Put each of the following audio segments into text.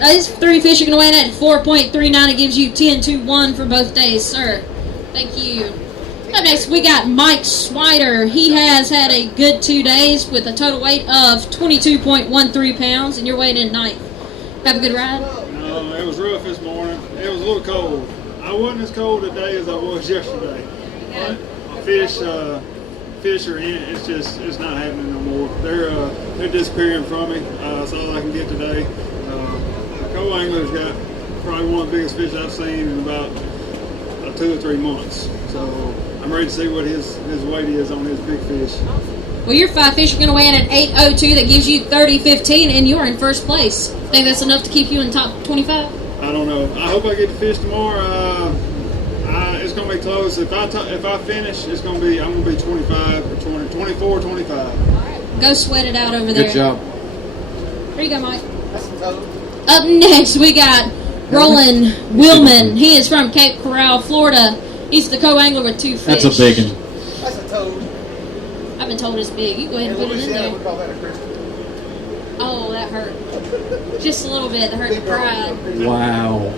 These 3 fish are going to weigh in at 4.39. It gives you 10-1 for both days, sir. Thank you. Up next, we got Mike Swider. He has had a good 2 days with a total weight of 22.13 pounds, and you're weighing in 9th. Have a good ride? No, it was rough this morning. It was a little cold. I wasn't as cold today as I was yesterday. But fish are in. It's not happening no more. They're disappearing from me. That's all I can get today. The co-angler's got probably one of the biggest fish I've seen in about 2 or 3 months. So I'm ready to see what his weight is on his big fish. Well, your 5 fish are going to weigh in at 8.02. That gives you 30.15, and you're in first place. Think that's enough to keep you in top 25? I don't know. I hope I get to fish tomorrow. It's going to be close. If I finish, I'm going to be 25 or 20, 24, 25. All right. Go sweat it out over there. Good job. Here you go, Mike. Up next, we got Roland Willman. He is from Cape Coral, Florida. He's the co-angler with 2 fish. That's a big one. That's a toad. I've been told it's big. You go ahead and put it in there. We call that a crystal. Oh, that hurt. Just a little bit. That hurt the pride. Wow.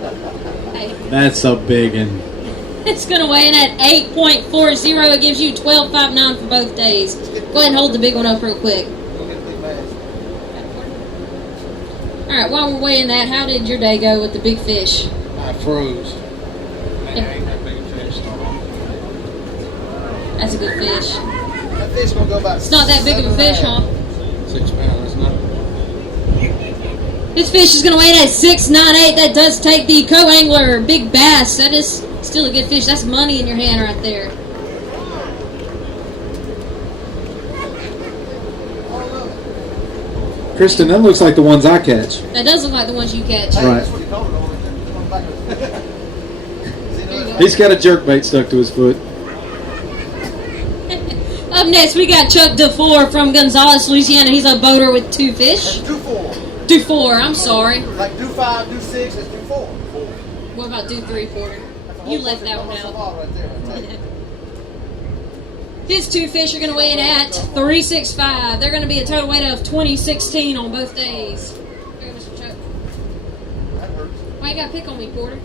Hey. That's a big one. It's going to weigh in at 8.40. It gives you 12.59 for both days. Go ahead and hold the big one up real quick. We'll get a big bass. All right, while we're weighing that, how did your day go with the big fish? I froze. Man, Yeah. I ain't that big a fish. That's a good fish. That fish gonna go about. It's not that big of a fish, huh? 6 pounds, that's nothing. This fish is going to weigh in at 6.98. That does take the co-angler big bass. That is still a good fish. That's money in your hand right there. Kristen, that looks like the ones I catch. That does look like the ones you catch. Hey, Right. that's what he called it over there. He's got a jerkbait stuck to his foot. Up next, we got Chuck DeFore from Gonzales, Louisiana. He's a boater with 2 fish. Do 4. Do 4, I'm sorry. Like do 5, do 6, let's do 4. What about do 3, Porter? You left that one out. Right there, I tell you. His 2 fish are going to weigh in at 3.65. They're going to be a total weight of 20.16 on both days. Here, Mr. Chuck. That hurts. Why you got to pick on me, Porter?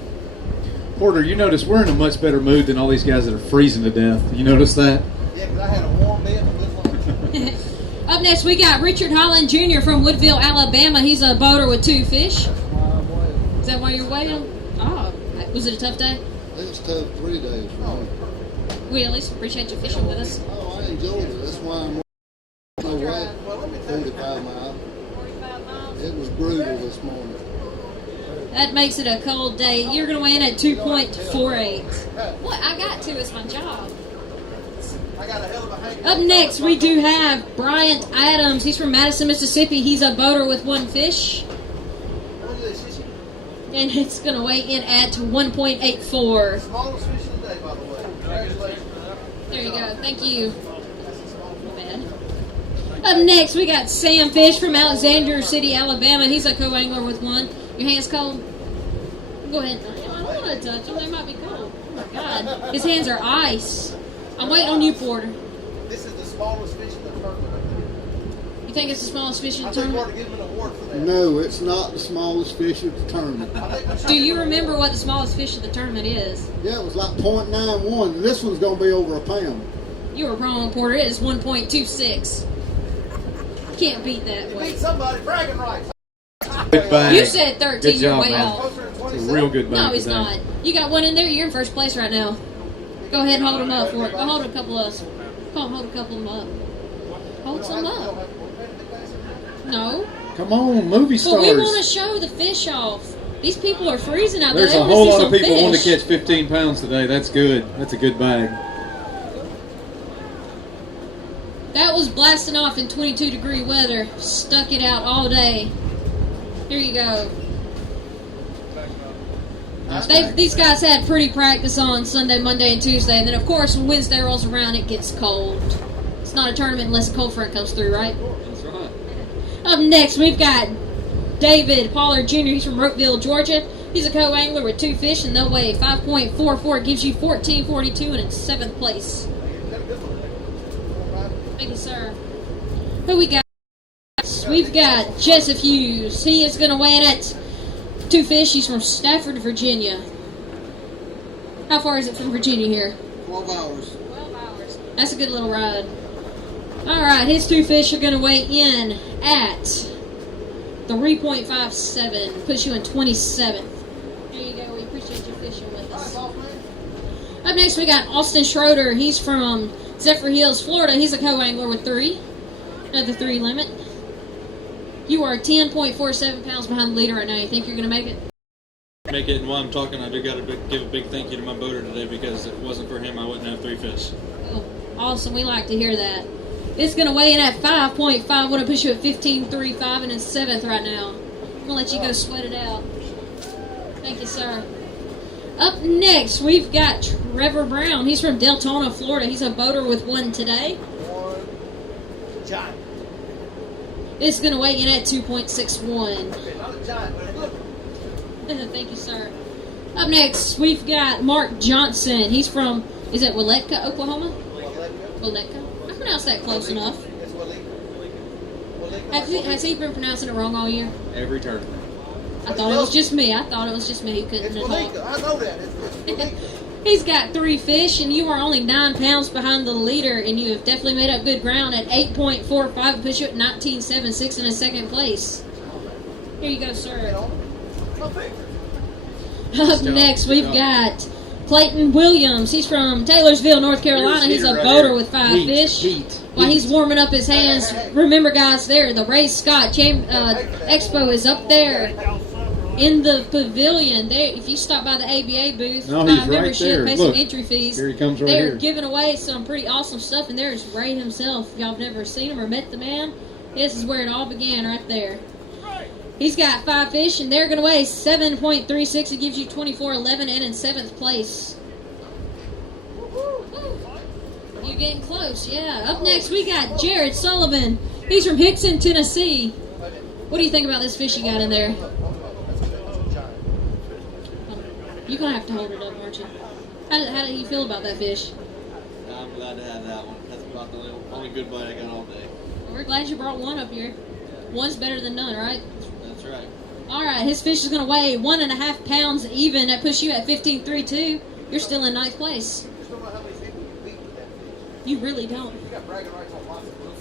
Porter, you notice we're in a much better mood than all these guys that are freezing to death. You notice that? Yeah, because I had a warm bed and a good lunch. Up next, we got Richard Holland Jr. from Woodville, Alabama. He's a boater with 2 fish. Is that why you're waiting? Oh, was it a tough day? It was tough 3 days. We at least appreciate you fishing with us. Oh, I enjoyed it. That's why I'm so wet. Well, let me tell you. 45 miles. 45 miles. It was brutal this morning. That makes it a cold day. You're going to weigh in at 2.48. What? I got to. It's my job. I got a hell of a hang. Up next, we do have Bryant Adams. He's from Madison, Mississippi. He's a boater with 1 fish. Look at this. This is And it's going to weigh in at 1.84. the smallest fish of the day, by the way. Congratulations. There you go. Thank you. Bad. Up next, we got Sam Fish from Alexander City, Alabama. He's a co-angler with 1. Your hands cold? Go ahead. I don't want to touch them. They might be cold. Oh, my God. His hands are ice. I'm waiting on you, Porter. This is the smallest fish in the tournament. You think it's the smallest fish in I the think we're tournament? to give him an award for that. No, it's not the smallest fish of the tournament. I think we should Do you give him an remember award. what the smallest fish of the tournament is? Yeah, it was like .91, and this one's going to be over a pound. You were wrong, Porter. It is 1.26. Can't beat that You way. beat somebody, bragging rights. Good bag. You said 13. Good You're job, way man. off. Closer to It's 27. a real good bag. No, he's today. not. You got 1 in there. You're in first place right now. Go ahead and hold them up for it. Go hold a couple of. Come on, hold a couple of them up. Hold some up. No. Come on, movie But we want to stars. show the fish off. These people are freezing out There's there. a They whole wanna see lot of some people wanting to fish. catch 15 pounds today. That's good. That's a good bag. That was blasting off in 22-degree weather. Stuck it out all day. Here you go. Nice bag. These guys had pretty practice on Sunday, Monday, and Tuesday. And then, of course, when Wednesday rolls around, it gets cold. It's not a tournament unless a cold front comes through, right? That's right. Up next, we've got David Pollard Jr. He's from Rockville, Georgia. He's a co-angler with 2 fish, and they'll weigh 5.44. It gives you 14.42, and it's 7th place. Thank you, sir. Who we got? We've got Joseph Hughes. He is going to weigh in at two fish. He's from Stafford, Virginia. How far is it from Virginia here? 12 hours. 12 hours. That's a good little ride. All right, his two fish are going to weigh in at 3.57. Puts you in 27th. There you go. We appreciate you fishing with us. Up next, we got Austin Schroeder. He's from Zephyr Hills, Florida. He's a co-angler with 3. Another 3 limit. You are 10.47 pounds behind the leader right now. You think you're going to make it? Make it, and while I'm talking, I do got to give a big thank you to my boater today, because if it wasn't for him, I wouldn't have 3 fish. Oh, awesome. We like to hear that. It's going to weigh in at 5.5. I'm going to push you at 15.35 and in 7th right now. I'm going to let you go sweat it out. Thank you, sir. Up next, we've got Trevor Brown. He's from Deltona, Florida. He's a boater with 1 today. One giant. It's going to weigh in at 2.61. Okay, not a giant, but look. Thank you, sir. Up next, we've got Mark Johnson. He's from, is it Waletka, Oklahoma? Waletka? I pronounced that close enough. It's Waleka. Has he been pronouncing it wrong all year? Every turn. I thought it was just me. I thought it was just me who couldn't It's talk. Waleka. I know that. It's Waleka. He's got 3 fish, and you are only 9 pounds behind the leader, and you have definitely made up good ground at 8.45 and puts you at 19.76 in a 2nd place. Here you go, sir. Up next, we've got Clayton Williams. He's from Taylorsville, North Carolina. He's a boater with 5 fish. While he's warming up his hands, remember, guys, there, the Ray Scott Expo is up there in the pavilion. There, if you stop by the ABA booth, No, buy he's a right membership, there. pay Look, some entry fees. here he comes right They're here. giving away some pretty awesome stuff, and there's Ray himself. If y'all have never seen him or met the man, this is where it all began right there. He's got 5 fish, and they're going to weigh 7.36. It gives you 24.11 and in 7th place. You're getting close, yeah. Up next, we got Jared Sullivan. He's from Hickson, Tennessee. What do you think about this fish you got in there? You're going to have to hold it up, aren't you? How do you feel about that fish? I'm glad to have that one. That's about the only good bite I got all day. Well, we're glad you brought one up here. One's better than none, right? That's right. All right, his fish is going to weigh 1.5 pounds even. That puts you at 15.32. You're still in 9th place. Just don't know how many people you beat with that fish. You really don't. You got bragging rights on lots of those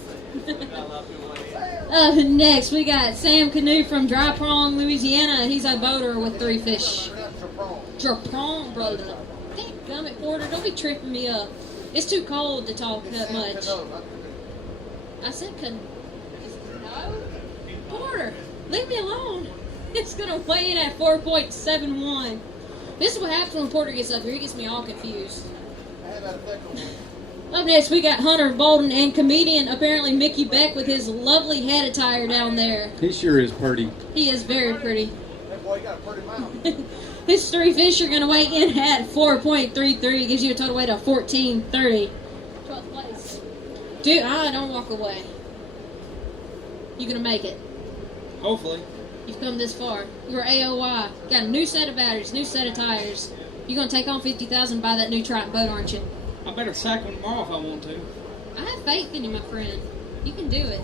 things. Next, we got Sam Canoe from Dry Prong, Louisiana. He's a boater with 3 fish. Trapron, brother. Dadgummit, Porter, don't be tripping me up. It's too cold to talk that much. I said no. Porter, leave me alone. It's going to weigh in at 4.71. This is what happens when Porter gets up here. He gets me all confused. Up next, we got Hunter Bolden and comedian, apparently Mickey Beck, with his lovely head attire down there. He sure is pretty. He is very pretty. Hey, boy, you got a pretty mouth. His 3 fish are going to weigh in at 4.33. Gives you a total weight of 14.30. 12th place. Dude, don't walk away. You're going to make it. Hopefully. You've come this far. You're AOY. Got a new set of batteries, new set of tires. You're going to take on $50,000 and buy that new Triton boat, aren't you? I better sack one tomorrow if I want to. I have faith in you, my friend. You can do it.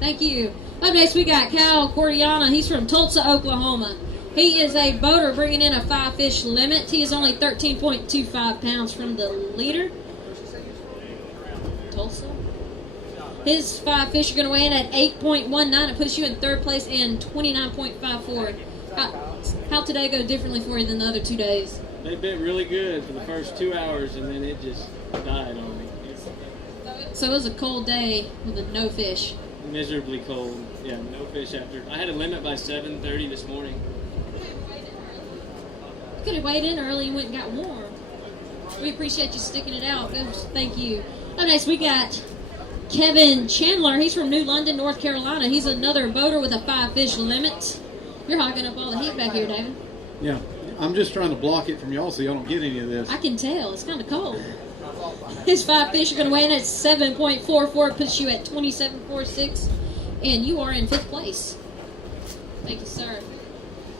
Thank you. Up next, we got Kyle Cordiana. He's from Tulsa, Oklahoma. He is a boater bringing in a 5-fish limit. He is only 13.25 pounds from the leader. Tulsa. His 5 fish are going to weigh in at 8.19. It puts you in 3rd place and 29.54. How'd today go differently for you than the other 2 days? They bit really good for the first 2 hours, and then it just died on me. So it was a cold day with no fish. Miserably cold. Yeah, no fish after. I had a limit by 7:30 this morning. You could have weighed in early and went and got warm. We appreciate you sticking it out. Thank you. Up next, we got Kevin Chandler. He's from New London, North Carolina. He's another boater with a 5-fish limit. You're hogging up all the heat back here, David. Yeah, I'm just trying to block it from y'all so y'all don't get any of this. I can tell. It's kind of cold. His 5 fish are going to weigh in at 7.44. Puts you at 27.46. And you are in 5th place. Thank you, sir.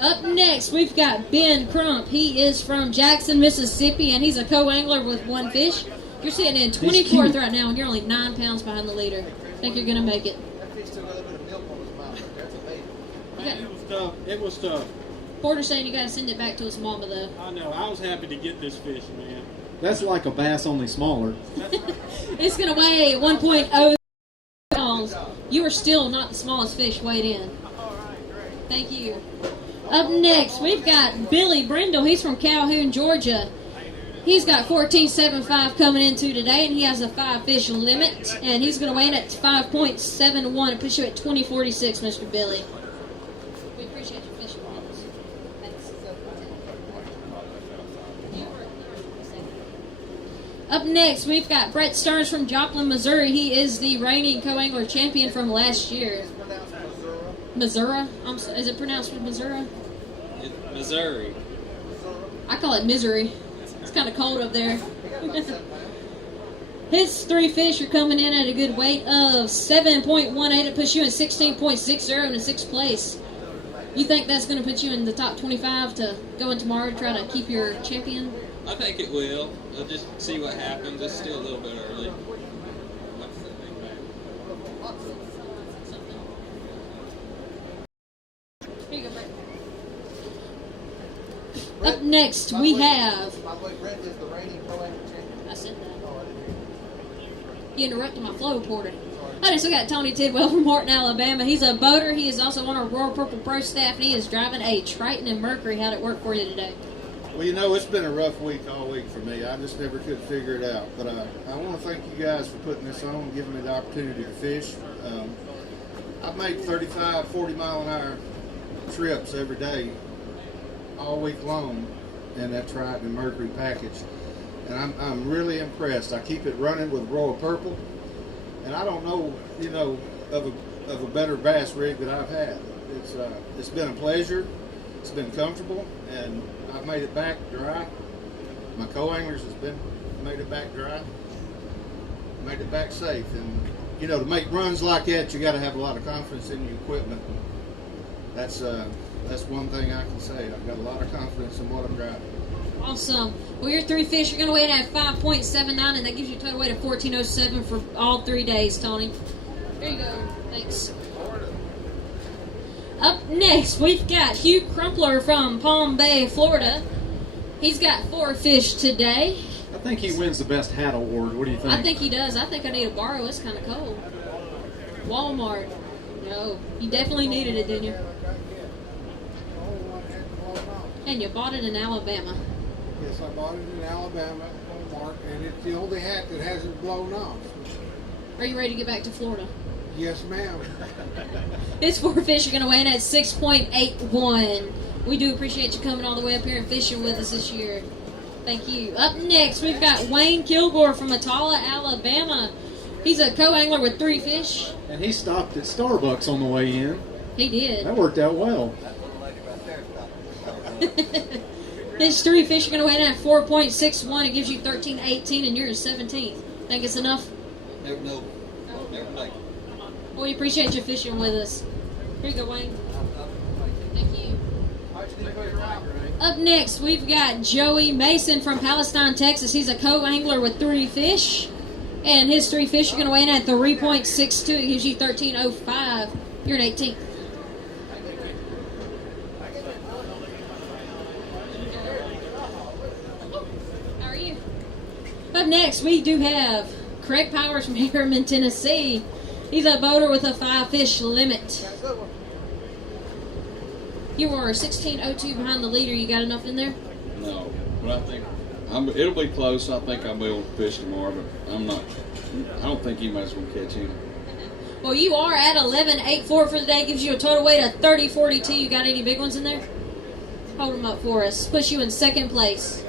Up next, we've got Ben Crump. He is from Jackson, Mississippi, and he's a co-angler with 1 fish. You're sitting in 24th right now, and you're only 9 pounds behind the leader. Think you're going to make it. That fish still got a little bit of milk on his mouth. That's amazing. Man, it was tough. It was tough. Porter's saying you got to send it back to his mama, though. I know. I was happy to get this fish, man. That's like a bass, only smaller. It's going to weigh 1.0 pounds. You are still not the smallest fish weighed in. Thank you. Up next, we've got Billy Brindle. He's from Calhoun, Georgia. He's got 14.75 coming into today, and he has a 5-fish limit, and he's going to weigh in at 5.71 and push you at 20.46, Mr. Billy. We appreciate your fishing with us. Thanks. Up next, we've got Brett Stearns from Joplin, Missouri. He is the reigning co-angler champion from last year. Missouri? Is it pronounced Missouri? Missouri. I call it misery. It's kind of cold up there. His 3 fish are coming in at a good weight of 7.18. It puts you in 16.60 in the 6th place. You think that's going to put you in the top 25 to go in tomorrow to try to keep your champion? I think it will. I'll just see what happens. It's still a little bit early. Here you go, Brett. Up next, we have... By the way, Brett is the reigning pro-angler champion. I said that. Oh, I didn't hear you. You interrupted my flow, Porter. I just got Tony Tidwell from Horton, Alabama. He's a boater. He is also on our Royal Purple Pro staff, and he is driving a Triton and Mercury. How'd it work for you today? Well, you know, it's been a rough week all week for me. I just never could figure it out. But I want to thank you guys for putting this on and giving me the opportunity to fish. I've made 35, 40-mile-an-hour trips every day, all week long, in that Triton and Mercury package. And I'm really impressed. I keep it running with Royal Purple. And I don't know, you know, of a better bass rig that I've had. It's been a pleasure. It's been comfortable, and I've made it back dry. My co-anglers made it back dry, made it back safe. And you know, to make runs like that, you got to have a lot of confidence in your equipment. That's one thing I can say. I've got a lot of confidence in what I'm driving. Awesome. Well, your 3 fish are going to weigh in at 5.79, and that gives you a total weight of 14.07 for all 3 days, Tony. There you go. Thanks. Up next, we've got Hugh Crumpler from Palm Bay, Florida. He's got 4 fish today. I think he wins the best hat award. What do you think? I think he does. I think I need to borrow. It's kind of cold. Walmart. No, you definitely needed it, didn't you? And you bought it in Alabama. Yes, I bought it in Alabama at Walmart, and it's the only hat that hasn't blown off. Are you ready to get back to Florida? Yes, ma'am. His 4 fish are going to weigh in at 6.81. We do appreciate you coming all the way up here and fishing with us this year. Thank you. Up next, we've got Wayne Kilgore from Atala, Alabama. He's a co-angler with 3 fish. And he stopped at Starbucks on the way in. He did. That worked out well. His 3 fish are going to weigh in at 4.61. It gives you 13.18, and you're in 17th. Think it's enough? Never know. Never know. Well, we appreciate you fishing with us. Here you go, Wayne. Thank you. Up next, we've got Joey Mason from Palestine, Texas. He's a co-angler with 3 fish. And his 3 fish are going to weigh in at 3.62. It gives you 13.05. You're in 18th. How are you? Up next, we do have Craig Powers from Harriman, Tennessee. He's a boater with a 5-fish limit. You are 16.02 behind the leader. You got enough in there? No, but I think it'll be close. I think I'll be able to fish tomorrow, but I'm not. I don't think anybody's going to catch him. Well, you are at 11.84 for the day. Gives you a total weight of 30.42. You got any big ones in there? Hold them up for us. Puts you in 2nd place.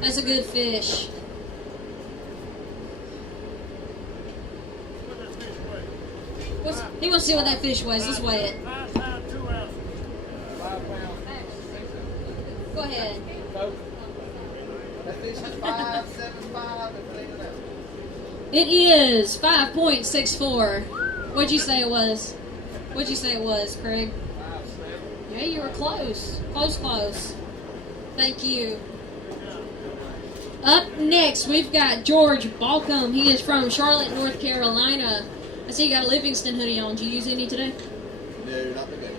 That's a good fish. He wants to see what that fish weighs. Let's weigh it. 5 pounds, 2 ounces. Go ahead. That fish is 5.75 and clean it out. It is 5.64. What'd you say it was? What'd you say it was, Craig? 5.7. Yeah, you were close. Close. Thank you. Up next, we've got George Balcom. He is from Charlotte, North Carolina. I see you got a Livingston hoodie on. Did you use any today? No, not today.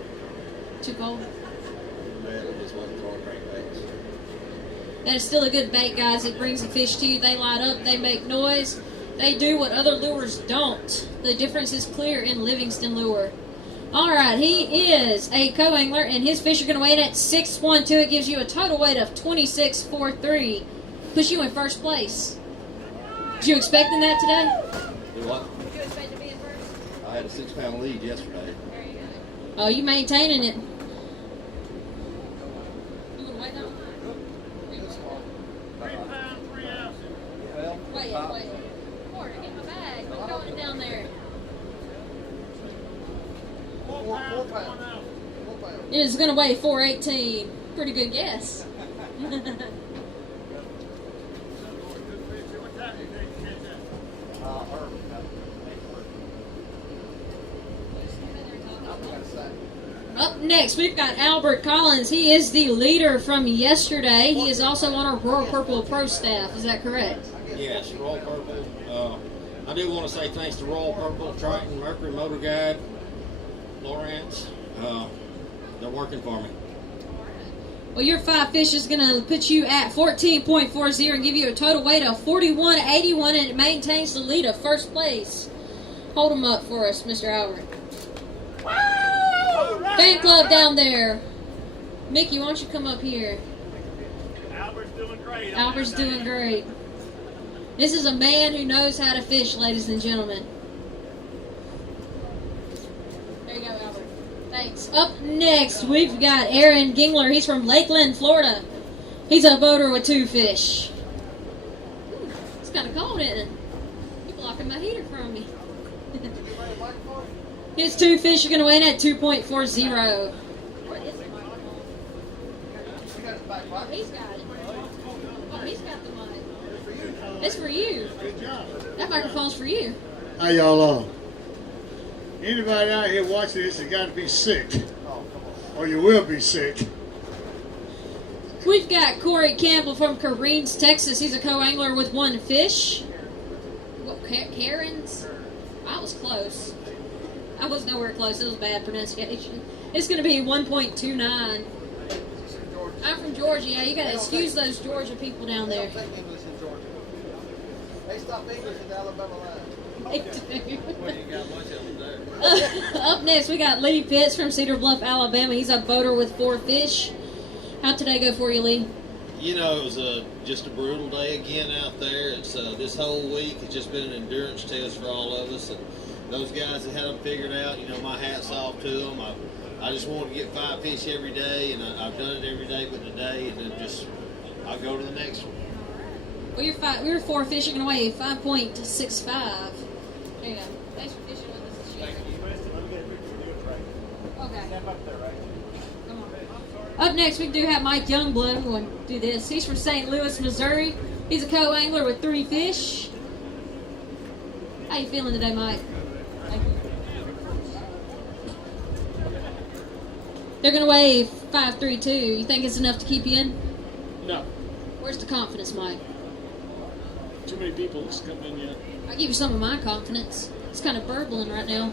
Too cold? No, it just wasn't throwing crankbaits. That is still a good bait, guys. It brings the fish to you. They light up. They make noise. They do what other lures don't. The difference is clear in Livingston lure. All right, he is a co-angler, and his fish are going to weigh in at 612. It gives you a total weight of 2643. Puts you in first place. Did you expecting that today? Do what? Did you expect to be in first? I had a 6-pound lead yesterday. There you go. Oh, you maintaining it. You going to weigh down? 3 pounds, 3 ounces. Well, Wait it. Porter, get my bag. Quit throwing it down there. 4 pounds, 1 pounds. ounce. It is going to weigh 418. Pretty good guess. What time do you think you catch that? Up next, we've got Albert Collins. He is the leader from yesterday. He is also on our Royal Purple Pro staff. Is that correct? Yes, Royal Purple. I do want to say thanks to Royal Purple, Triton, Mercury Motor Guide, Lawrence. They're working for me. Well, your 5 fish is going to put you at 14.40 and give you a total weight of 4181, and it maintains the lead of first place. Hold them up for us, Mr. Albert. Fan club down there. Mickey, why don't you come up here? Albert's doing great. Albert's doing great. This is a man who knows how to fish, ladies and gentlemen. There you go, Albert. Thanks. Up next, we've got Aaron Gingler. He's from Lakeland, Florida. He's a boater with 2 fish. Ooh, it's kind of cold, isn't it? You're blocking my heater from me. His 2 fish are going to weigh in at 2.40. Where is the microphone? Oh, he's got it. Oh, he's got the mic. It's for you. Good job. That microphone's for you. How y'all are? Anybody out here watching this has got to be sick. Or you will be sick. We've got Corey Campbell from Careens, Texas. He's a co-angler with 1 fish. What, Karen's? I was close. I was nowhere close. It was bad pronunciation. It's going to be 1.29. I'm from Georgia. Yeah, you got to excuse those Georgia people down They there. don't think English in Georgia. They stop English at the Alabama line. They do. Well, you got much of them there. Up next, we got Lee Pitts from Cedar Bluff, Alabama. He's a boater with 4 fish. How'd today go for you, Lee? You know, it was just a brutal day again out there. It's this whole week has just been an endurance test for all of us. And those guys that had them figured out, you know, my hat's off to them. I just wanted to get 5 fish every day, and I've done it every day but today, and then I'll go to the next one. Well, your 4 fish are going to weigh 5.65. There you go. Thanks for fishing with us this year. Okay. Come on. Up next, we do have Mike Youngblood. I'm going to do this. He's from St. Louis, Missouri. He's a co-angler with 3 fish. How you feeling today, Mike? They're going to weigh 532. You think it's enough to keep you in? No, Where's the confidence, Mike? too many people that's come in yet. I'll give you some of my confidence. It's kind of burbling right now.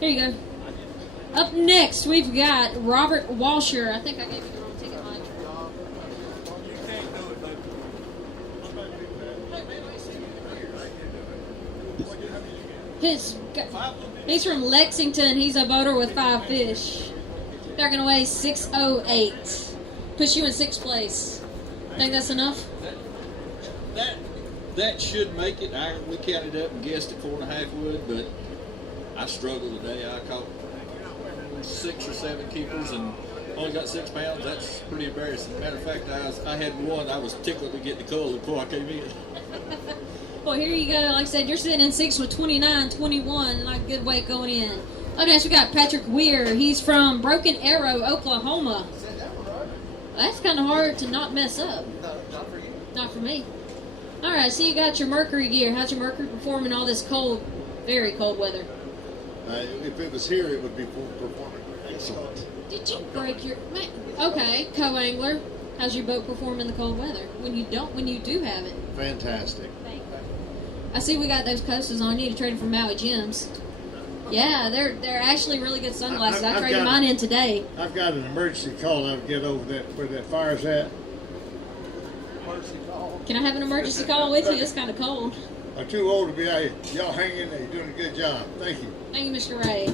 Here you go. Up next, we've got Robert Walsher. I think I gave you the wrong ticket, Mike. He's from Lexington. He's a boater with 5 fish. They're going to weigh 608. Push you in 6th place. Think that's enough? That should make it. We counted up and guessed at 4.5 wood, but I struggled today. I caught 6 or 7 keepers and only got 6 pounds. That's pretty embarrassing. Matter of fact, I had one. I was tickled to get the color before I came in. Well, here you go. Like I said, you're sitting in 6th with 29-21. Like a good weight going in. Up next, we got Patrick Weir. He's from Broken Arrow, Oklahoma. That's kind of hard to not mess up. No, not for you. Not for me. All right, so you got your Mercury gear. How's your Mercury performing all this cold, very cold weather? If it was here, it would be performing excellent. Did you break your... Okay, co-angler. How's your boat perform in the cold weather? When you do have it? Fantastic. I see we got those coasters on. You need to trade them for Maui Gems. Yeah, they're actually really good sunglasses. I traded mine in today. I've got an emergency call I would get over where that fire's at. Can I have an emergency call with you? It's kind of cold. I'm too old to be out here. Y'all hang in there. You're doing a good job. Thank you. Thank you, Mr. Ray.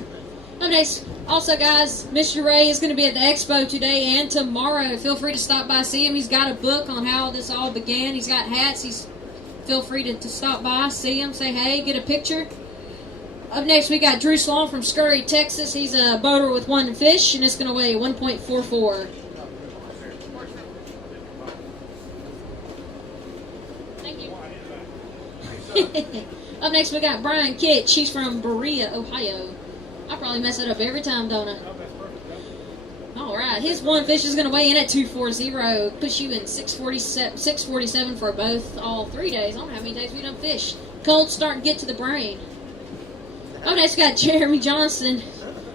Up next, also, guys, Mr. Ray is going to be at the expo today and tomorrow. Feel free to stop by, see him. He's got a book on how this all began. He's got hats. Feel free to stop by, see him, say hey, get a picture. Up next, we got Drew Sloan from Scurry, Texas. He's a boater with one fish, and it's going to weigh 1.44. Thank you. Up next, we got Brian Kitch. He's from Berea, Ohio. I probably mess it up every time, don't I? All right. His one fish is going to weigh in at 240. Puts you in 647 for both all 3 days. I don't know how many days we done fish. Cold starting to get to the brain. Up next, we got Jeremy Johnson.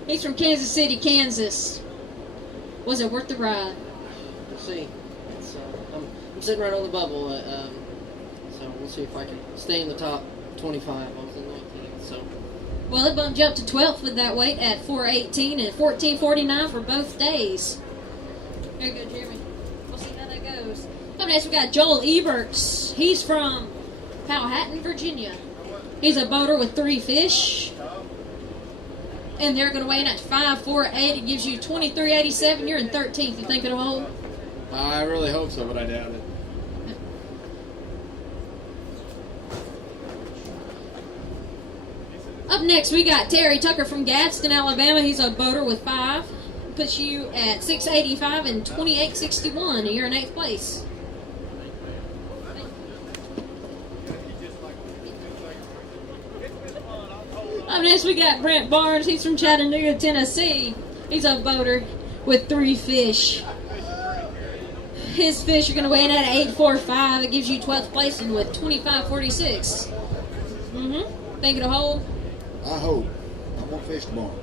He's from Kansas City, Kansas. Was it worth the ride? We'll see. I'm sitting right on the bubble, so we'll see if I can stay in the top 25. I was in 19th, so. Well, it bumped you up to 12th with that weight at 418 and 1449 for both days. There you go, Jeremy. We'll see how that goes. Up next, we got Joel Eberts. He's from Powhatan, Virginia. He's a boater with 3 fish. And they're going to weigh in at 548. It gives you 2387. You're in 13th. You think it'll hold? I really hope so, but I doubt it. Up next, we got Terry Tucker from Gadsden, Alabama. He's a boater with 5. Puts you at 685 and 2861. You're in 8th place. Up next, we got Brent Barnes. He's from Chattanooga, Tennessee. He's a boater with 3 fish. His fish are going to weigh in at 845. It gives you 12th place and with 2546. Think it'll hold? I hope. I'm going to fish tomorrow.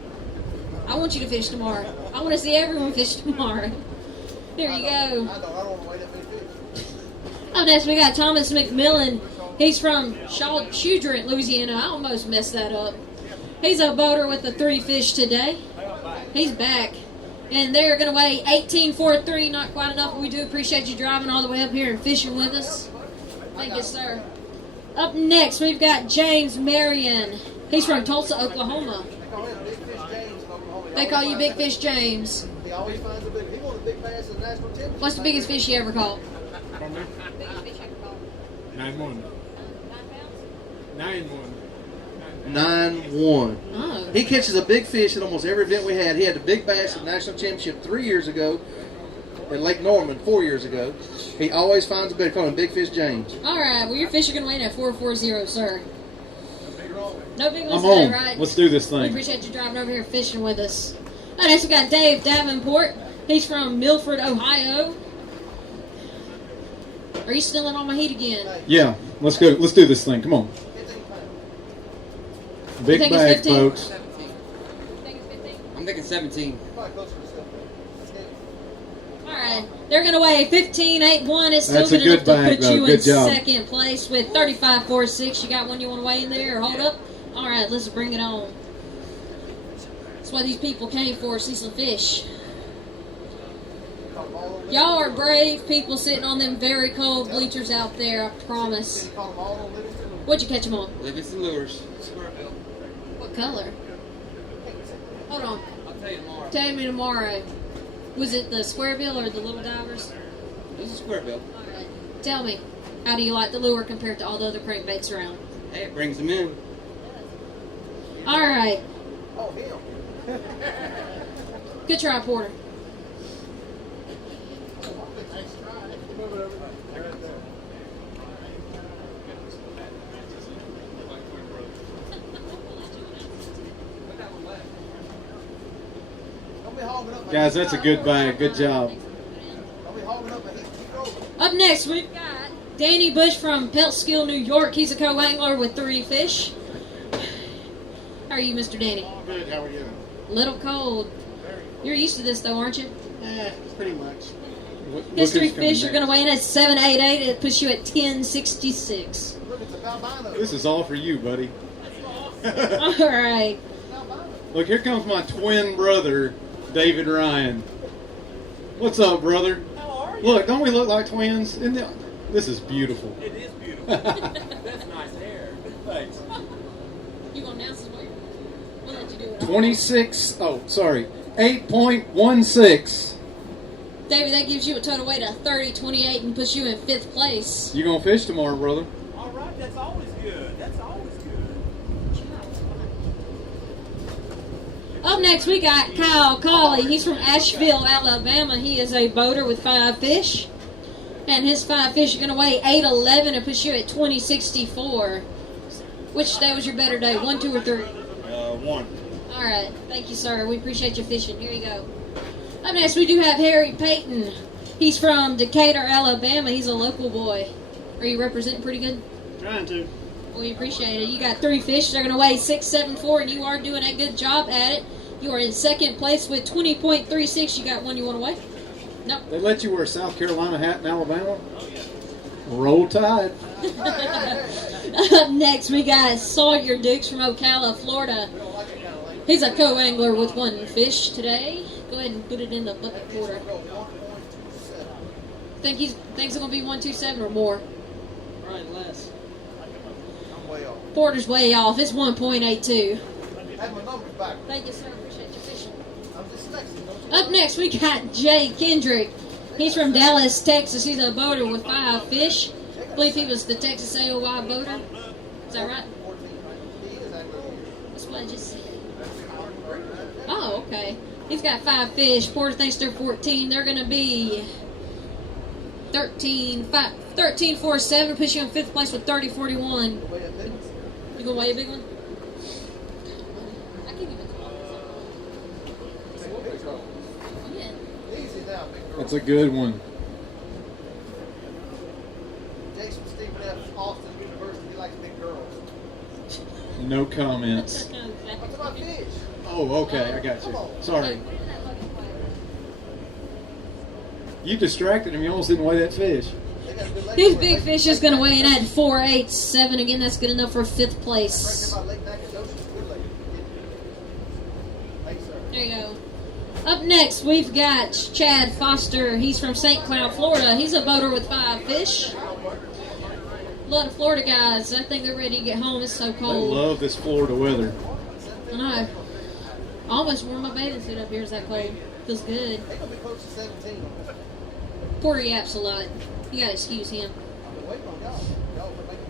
I want you to fish tomorrow. I want to see everyone fish tomorrow. Here you go. I don't want to wait up and fish. Up next, we got Thomas McMillan. He's from Shudrint, Louisiana. I almost messed that up. He's a boater with the 3 fish today. He's back. And they're going to weigh 1843. Not quite enough, but we do appreciate you driving all the way up here and fishing with us. Thank you, sir. Up next, we've got James Marion. He's from Tulsa, Oklahoma. They call you Big Fish James. He always finds a big. He won a big bass in the national championship. What's the biggest fish you ever caught? 9-1. 9-1. 9-1. Oh. He catches a big fish at almost every event we had. He had a big bass at the national championship 3 years ago at Lake Norman 4 years ago. He always finds a big. Call him Big Fish James. All right. Well, your fish are going to weigh in at 440, sir. No big ones I'm today, on. right? Let's do this We thing. appreciate you driving over here fishing with us. All right, next we got Dave Davenport. He's from Milford, Ohio. Are you still in on my heat again? Yeah, let's go. Let's do this thing. Come on. Big think it's bag, 15? folks. I'm thinking 17. All right, they're going to weigh 15.81. It's still That's a good enough good to bag, put though. you Good in job. second place with 35.46. You got one you want to weigh in there or hold up? All right, let's bring it on. That's what these people came for, see some fish. Y'all are brave people sitting on them very cold bleachers out there, I promise. What'd you catch them on? Livingston lures. What color? Hold on. I'll tell you tomorrow. Tell me tomorrow. Was it the square bill or the little divers? This is square bill. All right. Tell me, how do you like the lure compared to all the other crankbaits around? Hey, it brings them in. All right. Oh, him. Good try, Porter. Guys, that's a good bag. Good job. Up next, we've got Danny Bush from Peltskill, New York. He's a co-angler with 3 fish. How are you, Mr. Danny? Good. How are you? Little cold. You're used to this, though, aren't you? Pretty much. His 3 fish are going to weigh in at 788. It puts you at 1066. It's a albino. This is all for you, buddy. All right. Look, here comes my twin brother, David Ryan. What's up, brother? How are you? Look, don't we look like twins? This is beautiful. It is beautiful. That's nice hair. Thanks. You gonna announce it? We'll let you do it. 8.16. David, that gives you a total weight of 30.28 and puts you in 5th place. You gonna fish tomorrow, brother? All right, that's always good. That's always good. Up next, we got Kyle Cawley. He's from Asheville, Alabama. He is a boater with 5 fish. And his 5 fish are going to weigh 8.11 and push you at 20.64. Which day was your better day? 1, 2, or 3? 1. All right. Thank you, sir. We appreciate your fishing. Here you go. Up next, we do have Harry Payton. He's from Decatur, Alabama. He's a local boy. Are you representing pretty good? Trying to. We appreciate it. You got 3 fish. They're going to weigh 6.74, and you are doing a good job at it. You are in 2nd place with 20.36. You got one you want to weigh? No. They let you wear a South Carolina hat in Alabama? Roll Tide. Up next, we got Sawyer Dukes from Ocala, Florida. He's a co-angler with 1 fish today. Go ahead and put it in the bucket quarter. Thinks it's going to be 127 or more. Right, less. I'm way off. Porter's way off. It's 1.82. Have my numbers back. Thank you, sir. Appreciate your fishing. I'm dyslexic. Up next, we got Jay Kendrick. He's from Dallas, Texas. He's a boater with 5 fish. I believe he was the Texas AOY boater. Is that right? That's what I just said. Oh, okay. He's got 5 fish. Porter thinks they're 14. They're going to be 13.47. Push you in 5th place with 30.41. You going to weigh a big one? I can't even That's a good one. Jason Stephen F. Austin University, he likes big girls. No comments. What's about fish? Oh, okay. I got you. Sorry. You distracted him. You almost didn't weigh that fish. His big fish is going to weigh in at 4.87. Again, that's good enough for 5th place. There you go. Up next, we've got Chad Foster. He's from St. Cloud, Florida. He's a boater with 5 fish. A lot of Florida guys. I think they're ready to get home. It's so They cold. love this Florida weather. I know. I almost wore my bathing suit up here. It's that cold. Feels good. They're going to be close to 17. Porter yaps a lot. You got to excuse him. I've been waiting on y'all. Y'all for making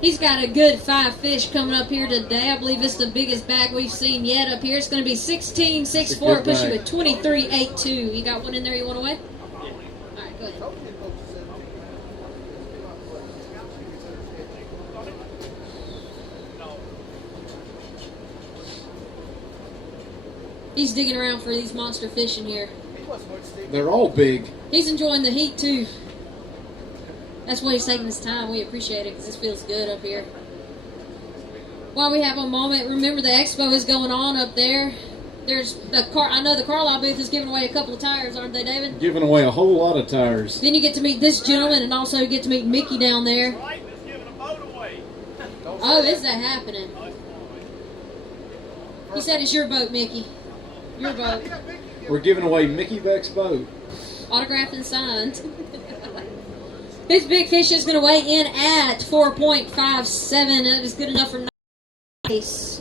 He's got a good 5 fish coming up here today. I believe it's the biggest bag we've seen yet up here. It's going to be 16.64. Push you at 23.82. You got one in there you want to weigh? All right, go ahead. He's digging around for these monster fish in here. They're all big. He's enjoying the heat too. That's why he's taking his time. We appreciate it because this feels good up here. While we have a moment, remember the expo is going on up there. There's the car. I know the Carlisle booth is giving away a couple of tires, aren't they, David? Giving away a whole lot of tires. Then you get to meet this gentleman and also get to meet Mickey down there. Oh, is that happening? He said it's your boat, Mickey. Your boat. We're giving away Mickey Beck's boat. Autographed and signed. His big fish is going to weigh in at 4.57. That is good enough for nice.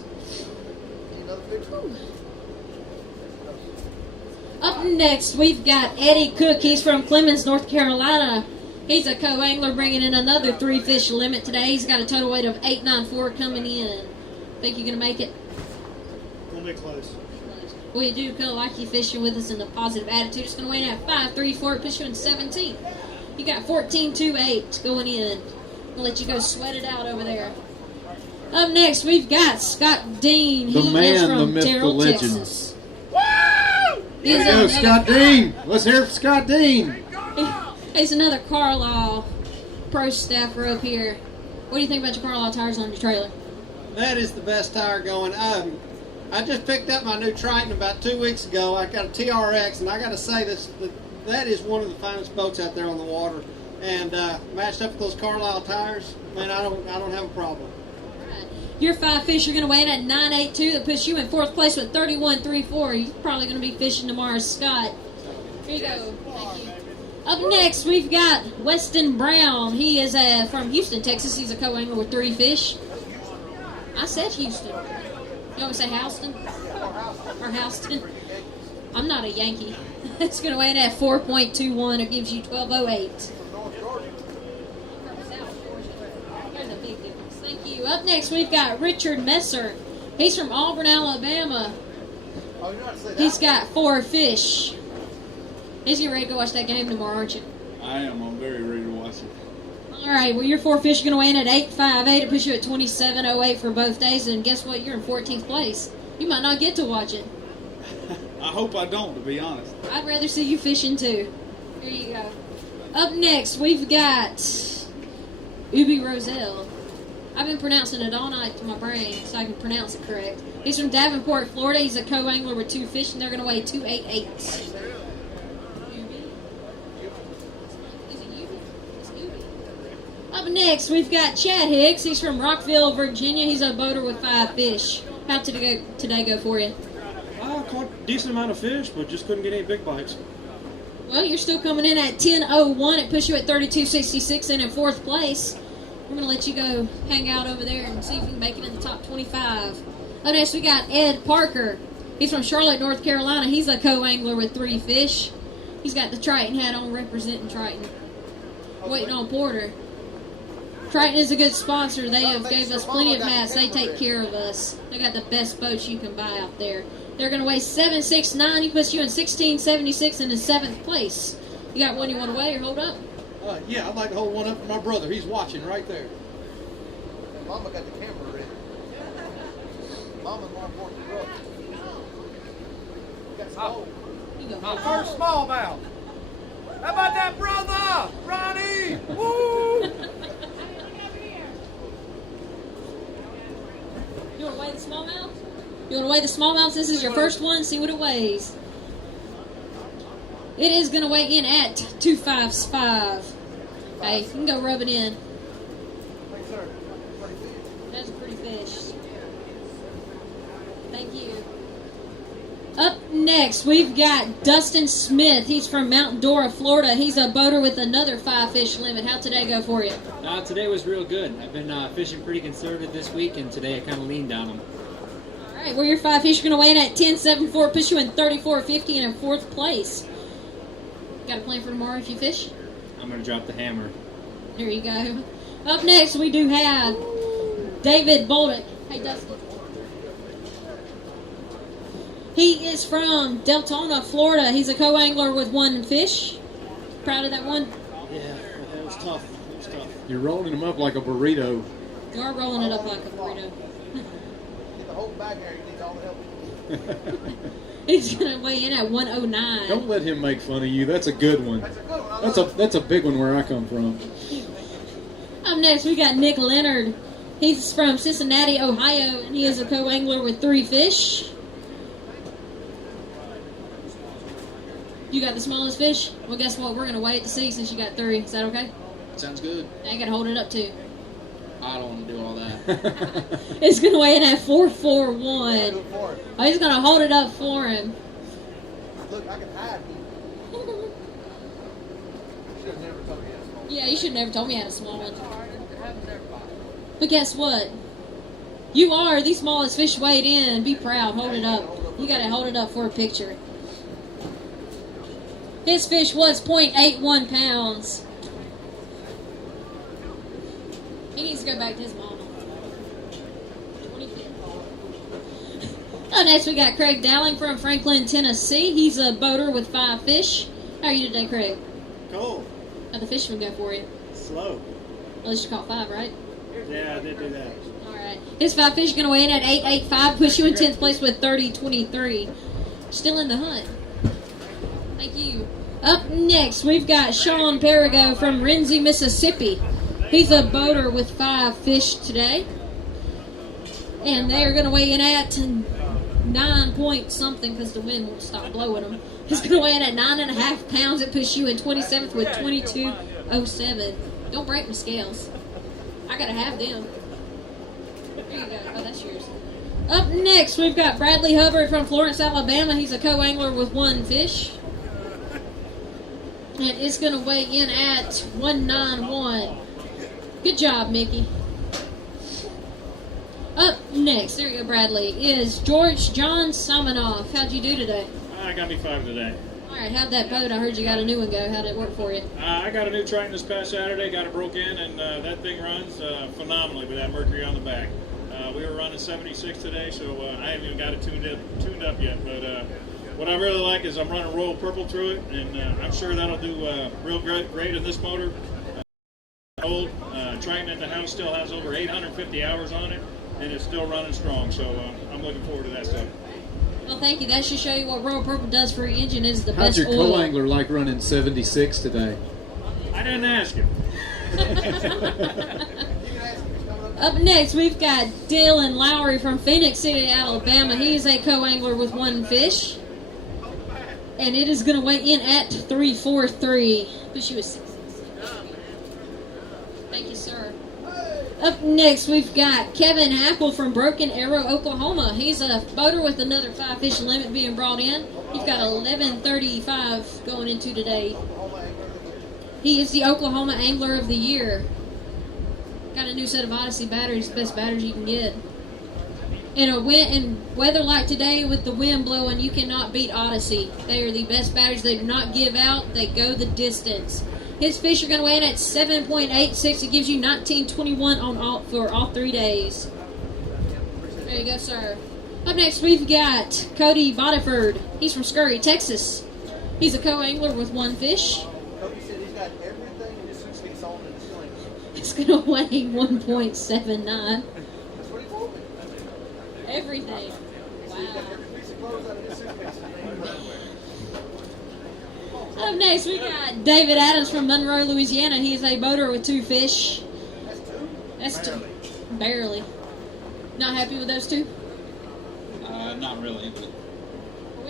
Up next, we've got Eddie Cook. He's from Clemens, North Carolina. He's a co-angler bringing in another 3 fish limit today. He's got a total weight of 894 coming in. Think you're going to make it? Gonna be close. We do kind of like you fishing with us in a positive attitude. It's going to weigh in at 5.34, push you in 17. You got 14.28 going in. I'll let you go sweat it out over there. Up next, we've got Scott Dean. The He is man, from the myth, the Terrell, legend. Texas. There you go, Scott Dean. Let's hear it for Scott Dean. He's another Carlisle pro staffer up here. What do you think about your Carlisle tires on your trailer? That is the best tire going. I just picked up my new Triton about 2 weeks ago. I got a TRX, and I got to say that is one of the finest boats out there on the water. and matched up with those Carlisle tires, man, I don't have a problem. Your 5 fish are going to weigh in at 9.82. That puts you in 4th place with 31.34. You're probably going to be fishing tomorrow, Scott. Here you go. Thank you. Up next, we've got Weston Brown. He is from Houston, Texas. He's a co-angler with 3 fish. I said Houston. You want me to say Houston? Or Houston? I'm not a Yankee. It's going to weigh in at 4.21. It gives you 12.08. There's a big difference. Thank you. Up next, we've got Richard Messer. He's from Auburn, Alabama. He's got 4 fish. He's getting ready to go watch that game tomorrow, aren't you? I am. I'm very ready to watch it. All right, well, your 4 fish are going to weigh in at 8.58. It puts you at 27.08 for both days, and guess what? You're in 14th place. You might not get to watch it. I hope I don't, to be honest. I'd rather see you fishing, too. Here you go. Up next, we've got Ubi Roselle. I've been pronouncing it all night to my brain so I can pronounce it correct. He's from Davenport, Florida. He's a co-angler with 2 fish, and they're going to weigh 2.88. Up next, we've got Chad Hicks. He's from Rockville, Virginia. He's a boater with 5 fish. How'd today go for you? I caught a decent amount of fish, but just couldn't get any big bites. Well, you're still coming in at 10.01. It puts you at 32.66 and in 4th place. We're going to let you go hang out over there and see if you can make it in the top 25. Up next, we got Ed Parker. He's from Charlotte, North Carolina. He's a co-angler with 3 fish. He's got the Triton hat on representing Triton. Waiting on Porter. Triton is a good sponsor. They have gave us plenty of mats. They take care of us. They got the best boats you can buy out there. They're going to weigh 7.69. He puts you in 16.76 and in 7th place. You got one you want to weigh or hold up? Yeah, I'd like to hold one up for my brother. He's watching right there. Mama got the camera ready. Mama's more important than brother. Got small. My first smallmouth. How about that, brother? Ronnie! Woo! You want to weigh the smallmouth? You want to weigh the smallmouth? This is your first one. See what it weighs. It is going to weigh in at 2.55. Hey, you can go rub it in. Thanks, sir. That's a pretty fish. Thank you. Up next, we've got Dustin Smith. He's from Mount Dora, Florida. He's a boater with another 5-fish limit. How'd today go for you? Today was real good. I've been fishing pretty conservative this week, and today I kind of leaned on them. All right, well, your 5 fish are going to weigh in at 10.74, puts you in 34.50 and in 4th place. Got a plan for tomorrow if you fish? I'm going to drop the hammer. There you go. Up next, we do have David Bolduc. Hey, Dustin. He is from Deltona, Florida. He's a co-angler with 1 fish. Proud of that one? Yeah, it was tough. You're rolling them up like a burrito. You are rolling it up like a burrito. Get the whole bag here. He needs all the help. He's going to weigh in at 109. Don't let him make fun of you. That's a good one. That's a good one. That's a big one where I come from. Up next, we got Nick Leonard. He's from Cincinnati, Ohio, and he is a co-angler with 3 fish. You got the smallest fish? Well, guess what? We're going to weigh it to see since you got 3. Is that okay? Sounds good. I got to hold it up, too. I don't want to do all that. It's going to weigh in at 4.41. Oh, he's going to hold it up for him. Look, I can hide you. Should have never told me that small. Yeah, you should have never told me I had a small one. But guess what? You are the smallest fish weighed in. Be proud. Hold it up. You got to hold it up for a picture. His fish was 0.81 pounds. He needs to go back to his mama. Oh, next we got Craig Dowling from Franklin, Tennessee. He's a boater with 5 fish. How are you today, Craig? Cool. How'd the fishing go for you? Slow. At least you caught 5, right? Yeah, I did do that. All right. His 5 fish are going to weigh in at 8.85, push you in 10th place with 30.23. Still in the hunt. Thank you. Up next, we've got Sean Perigo from Renzi, Mississippi. He's a boater with 5 fish today. And they are going to weigh in at 9 point something because the wind won't stop blowing them. He's going to weigh in at 9.5 pounds. It puts you in 27th with 22.08. 2:07. Don't break my scales. I gotta have them. There you go. Oh, that's yours. Up next, we've got Bradley Hubbard from Florence, Alabama. He's a co-angler with one fish. And it's going to weigh in at 191. Good job, Mickey. Up next, there you go, Bradley, is George John Simonoff. How'd you do today? I got me 5 today. All right, how'd that boat? I heard you got a new one go. How'd it work for you? I got a new Triton this past Saturday, got it broke in, and that thing runs phenomenally with that Mercury on the back. We were running 76 today, so I haven't even got it tuned up yet. But what I really like is I'm running Royal Purple through it, and I'm sure that'll do real great in this motor. Old Triton at the house still has over 850 hours on it, and it's still running strong. So I'm looking forward to that stuff. Well, thank you. That should show you what Royal Purple does for your engine. Is the How'd best your oil. co-angler like running 76 today? I didn't ask him. Up next, we've got Dylan Lowry from Phoenix City, Alabama. He is a co-angler with one fish. And it is going to weigh in at 343. Wish you was. Thank you, sir. Up next, we've got Kevin Apple from Broken Arrow, Oklahoma. He's a boater with another 5-fish limit being brought in. He's got 11:35 going into today. He is the Oklahoma Angler of the Year. Got a new set of Odyssey batteries, best batteries you can get. In weather like today with the wind blowing, you cannot beat Odyssey. They are the best batteries. They do not give out. They go the distance. His fish are going to weigh in at 7.86. It gives you 1921 for all 3 days. There you go, sir. Up next, we've got Cody Bodiford. He's from Scurry, Texas. He's a co-angler with one fish. Cody said he's got everything in his suitcase on in the sling. It's going to weigh 1.79. That's what he told me. Everything. He said he's got every piece of clothes out of his suitcase. Up next, we got David Adams from Monroe, Louisiana. He is a boater with 2 fish. That's 2. Barely. Not happy with those 2? Not really, but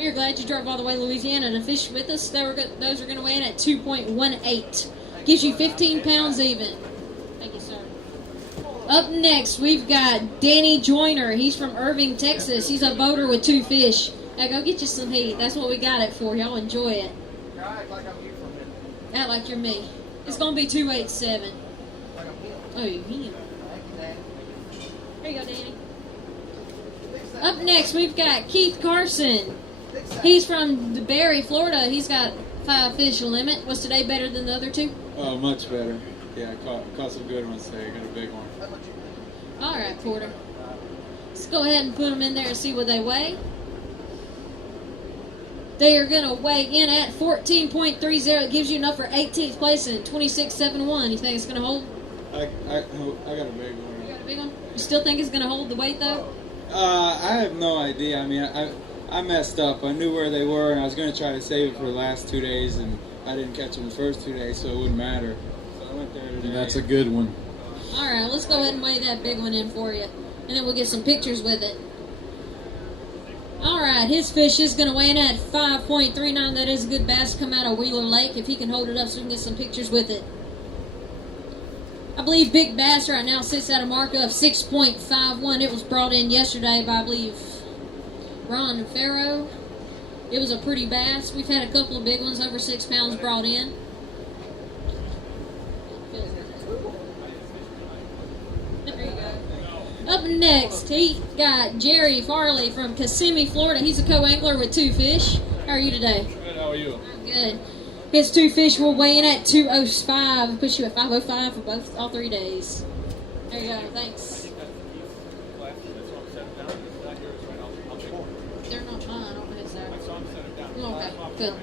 We are glad you drove all the way to Louisiana to fish with us. Those are going to weigh in at 2.18. Gives you 15 pounds even. Thank you, sir. Up next, we've got Danny Joyner. He's from Irving, Texas. He's a boater with 2 fish. Now go get you some heat. That's what we got it for. Y'all enjoy it. Act like I'm you for a minute. Act like you're me. It's going to be 287. Like I'm him. Oh, you him. Thank you, Daddy. There you go, Danny. Up next, we've got Keith Carson. He's from DeBerry, Florida. He's got 5-fish limit. Was today better than the other 2? oh, much better. Yeah, I caught some good ones today. I got a big one. All right, Porter. Let's go ahead and put them in there and see what they weigh. They are going to weigh in at 14.30. It gives you enough for 18th place in 26.71. You think it's going to hold? I got a big one. You got a big one? You still think it's going to hold the weight, though? I have no idea. I mean, I messed up. I knew where they were, and I was going to try to save it for the last 2 days, and I didn't catch them the first 2 days, so it wouldn't matter. So I went there today. That's a good one. All right, let's go ahead and weigh that big one in for you, and then we'll get some pictures with it. All right, his fish is going to weigh in at 5.39. That is a good bass to come out of Wheeler Lake. If he can hold it up so we can get some pictures with it. I believe Big Bass right now sits at a mark of 6.51. It was brought in yesterday by, I believe, Ron Farrow. It was a pretty bass. We've had a couple of big ones over 6 pounds brought in. There you go. Up next, he got Jerry Farley from Kissimmee, Florida. He's a co-angler with 2 fish. How are you today? Good, how are you? I'm good. His 2 fish will weigh in at 205. Puts you at 505 for all 3 days. There you go. Thanks. They're not mine. I don't know his there. Okay, good.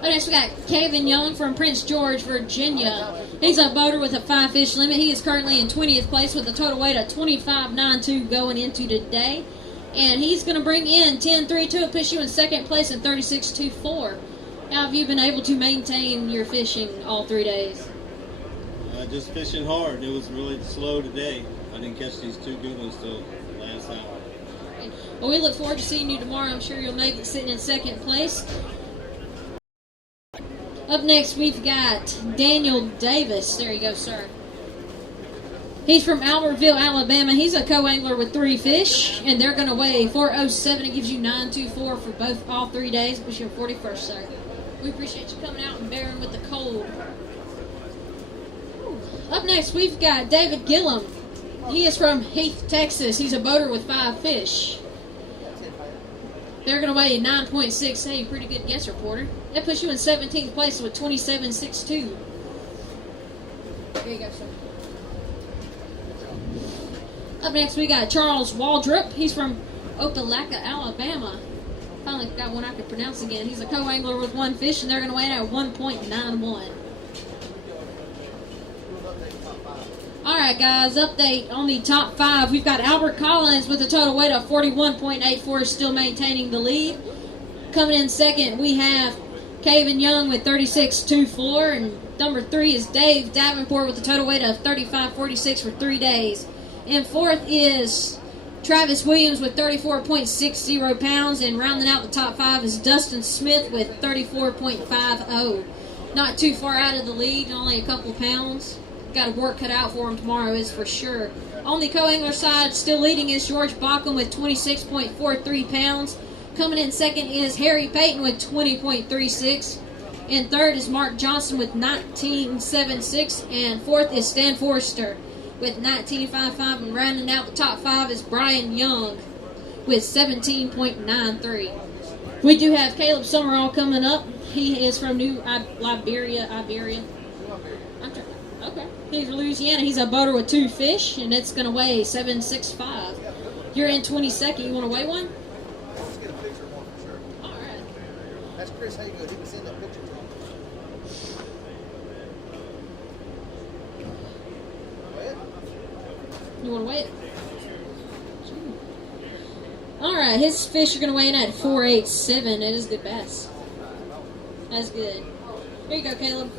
Next, we got Kevin Young from Prince George, Virginia. He's a boater with a 5-fish limit. He is currently in 20th place with a total weight of 25.92 going into today. And he's going to bring in 10.32. It puts you in 2nd place in 36.24. How have you been able to maintain your fishing all 3 days? Just fishing hard. It was really slow today. I didn't catch these 2 good ones till the last hour. Well, we look forward to seeing you tomorrow. I'm sure you'll make it sitting in 2nd place. Up next, we've got Daniel Davis. There you go, sir. He's from Albertville, Alabama. He's a co-angler with 3 fish, and they're going to weigh 407. It gives you 924 for all 3 days. Wish you a 41st, sir. We appreciate you coming out and bearing with the cold. Up next, we've got David Gillum. He is from Heath, Texas. He's a boater with 5 fish. They're going to weigh 9.6. Hey, pretty good guess, reporter. That puts you in 17th place with 27.62. There you go, sir. Up next, we got Charles Waldrop. He's from Opelika, Alabama. Finally got one I could pronounce again. He's a co-angler with 1 fish, and they're going to weigh it at 1.91. All right, guys, update on the top 5. We've got Albert Collins with a total weight of 41.84, still maintaining the lead. Coming in second, we have Caven Young with 36.24, and number 3 is Dave Davenport with a total weight of 35.46 for 3 days. And fourth is Travis Williams with 34.60 pounds, and rounding out the top 5 is Dustin Smith with 34.50. Not too far out of the lead, only a couple of pounds. Got a work cut out for him tomorrow, is for sure. On the co-angler side, still leading is George Bauckham with 26.43 pounds. Coming in second is Harry Payton with 20.36. And third is Mark Johnson with 19.76. And fourth is Stan Forrester with 19.55. And rounding out the top 5 is Brian Young with 17.93. We do have Caleb Summerall coming up. He is from New Liberia. Okay. He's from Louisiana. He's a boater with 2 fish, and it's going to weigh 7.65. You're in 22nd. You want to weigh one? Let's get a picture of one for sure. All right. That's Chris Haygood. He can send that picture to me. You want to weigh it? All right. His fish are going to weigh in at 4.87. It is good bass. That's good. Here you go, Caleb.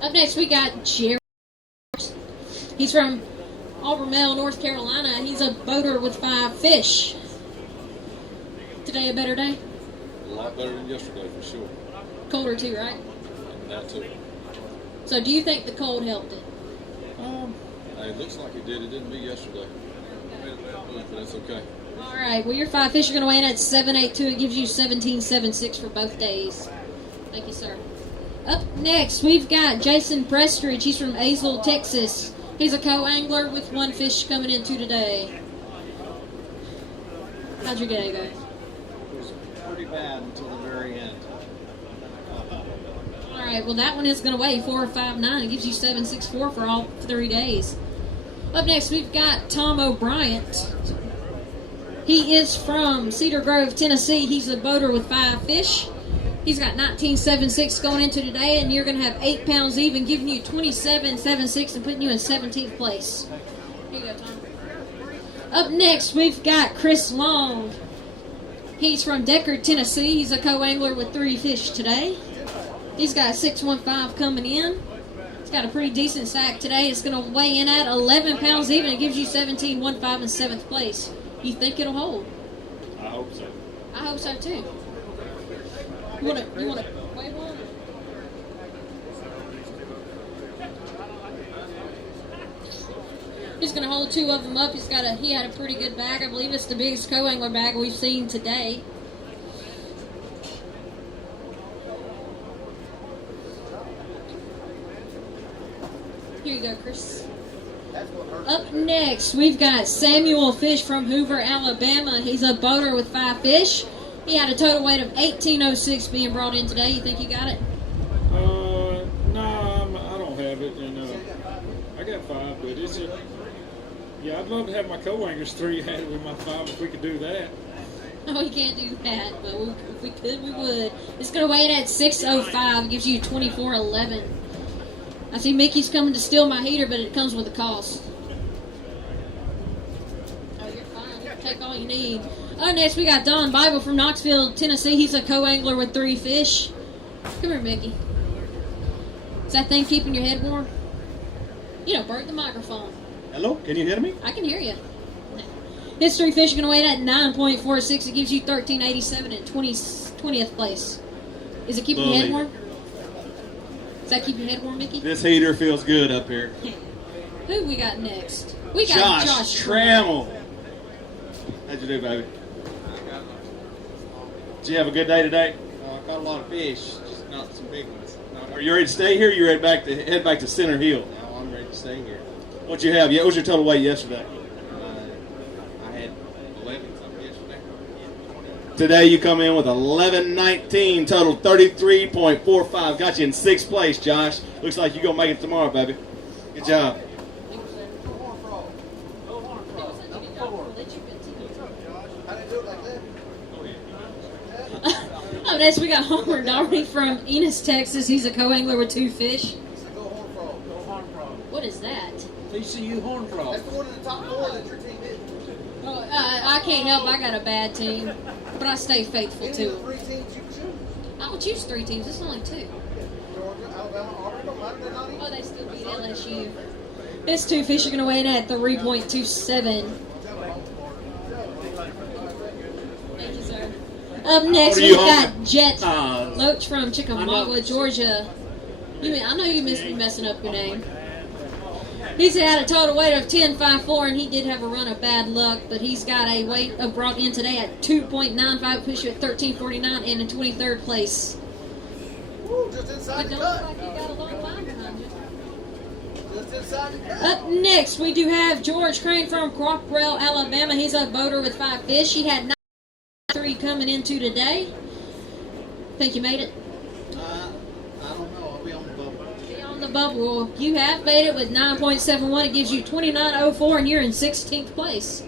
Up next, we got Jerry. He's from Albemarle, North Carolina. He's a boater with 5 fish. Today a better day? A lot better than yesterday, for sure. Colder too, right? And that too. So do you think the cold helped it? It looks like it did. It didn't me yesterday. But that's okay. All right. Well, your 5 fish are going to weigh in at 7.82. It gives you 17.76 for both days. Thank you, sir. Up next, we've got Jason Prestridge. He's from Azle, Texas. He's a co-angler with 1 fish coming into today. How'd your day go? It was pretty bad until the very end. All right, well, that one is going to weigh 4.59. It gives you 7.64 for all 3 days. Up next, we've got Tom O'Brien. He is from Cedar Grove, Tennessee. He's a boater with 5 fish. He's got 19.76 going into today, and you're going to have 8 pounds even, giving you 27.76 and putting you in 17th place. Here you go, Tom. Up next, we've got Chris Long. He's from Decatur, Tennessee. He's a co-angler with 3 fish today. He's got 6.15 coming in. He's got a pretty decent sack today. It's going to weigh in at 11 pounds even. It gives you 17.15 in 7th place. You think it'll hold? I hope so. I hope so, too. You want to weigh one? He's going to hold 2 of them up. He had a pretty good bag. I believe it's the biggest co-angler bag we've seen today. Here you go, Chris. Up next, we've got Samuel Fish from Hoover, Alabama. He's a boater with 5 fish. He had a total weight of 18.06 being brought in today. You think you got it? No, I don't have it, and I got 5, but it's I'd love to have my co-anglers 3 had it with my 5 if we could do that. No, we can't do that, but if we could, we would. It's going to weigh it at 6.05. It gives you 24.11. I see Mickey's coming to steal my heater, but it comes with a cost. Oh, you're fine. You can take all you need. Oh, next we got Don Bible from Knoxville, Tennessee. He's a co-angler with 3 fish. Come here, Mickey. Is that thing keeping your head warm? You don't break the microphone. Hello, can you hear me? I can hear you. His 3 fish are going to weigh at 9.46. It gives you 13.87 in 20th place. Is it keeping your head warm? Does that keep your head warm, Mickey? This heater feels good up here. Who we got next? We got Josh Trammell. How'd you do, baby? Did you have a good day today? I caught a lot of fish, just not some big ones. Are you ready to stay here? Or you ready head back to Center Hill? No, I'm ready to stay here. What'd you have? What was your total weight yesterday? I had 11 something yesterday. Today you come in with 11.19, total 33.45. Got you in 6th place, Josh. Looks like you're going to make it tomorrow, baby. Good job. Oh, next we got Homer Doherty from Enos, Texas. He's a co-angler with 2 fish. What is that? TCU Horn Frog. That's the one in the top 4 that your team is. Oh, I can't help. I got a bad team, but I stay faithful Any to of the them. 3 teams you choose. I don't choose 3 teams. It's only 2. Georgia, Alabama, Auburn, don't matter. They're not even. Oh, they still beat LSU. This 2 fish are going to weigh in at 3.27. Thank you, sir. Up next, we got Jet Loach from Chickamauga, Georgia. I know you missed me messing up your name. He's had a total weight of 10.54, and he did have a run of bad luck, but he's got a weight brought in today at 2.95, push you at 13.49, and in 23rd place. Woo, just inside the cut. Like you got a long line behind you. Just inside the cut. Up next, we do have George Crane from Crockrell, Alabama. He's a boater with 5 fish. He had 3 coming into today. Think you made it? I don't know. I'll be on the bubble. Be on the bubble. You have made it with 9.71. It gives you 29.04, and you're in 16th place.